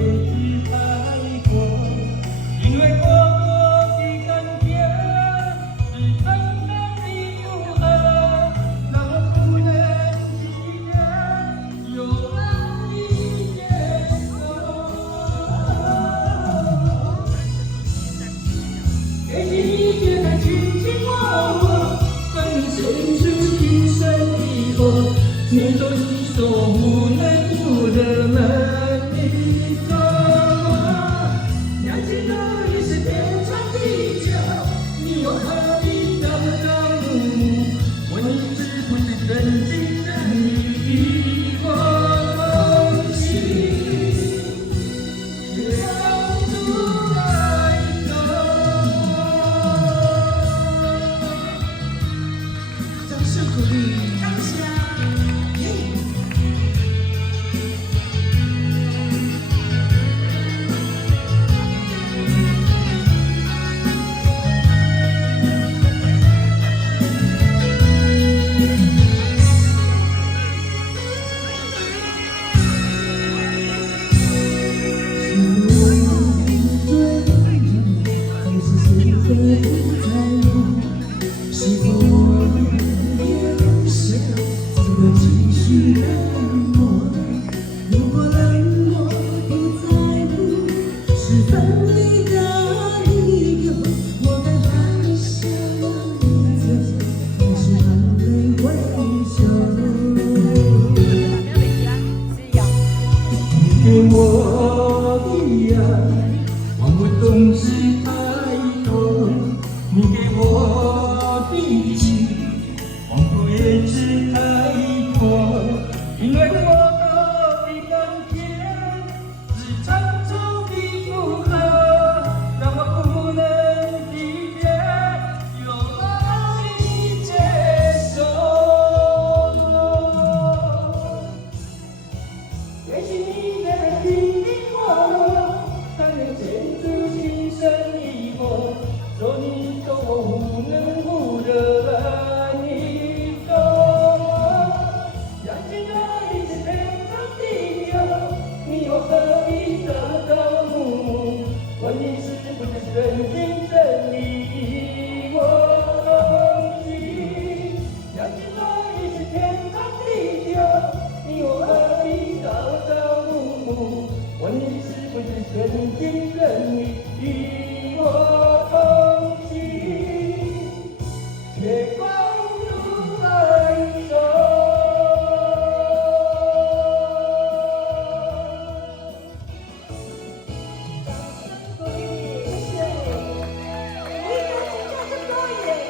去爱过，因为过多的感觉是常常的负荷，让我不能体贴又难以接受。给你一片的卿卿我我，让你深处一生的火，那种你所不能不的门里走。两情都已是天长地久，你又何必朝朝暮暮？我一直不是真心真意与我同行，相助爱走。掌声鼓励，感谢。是否我也是这么继续冷漠？如果冷漠不在乎是分离的理由，我该还想你走，还是含泪挥手？你给我的爱，我不懂。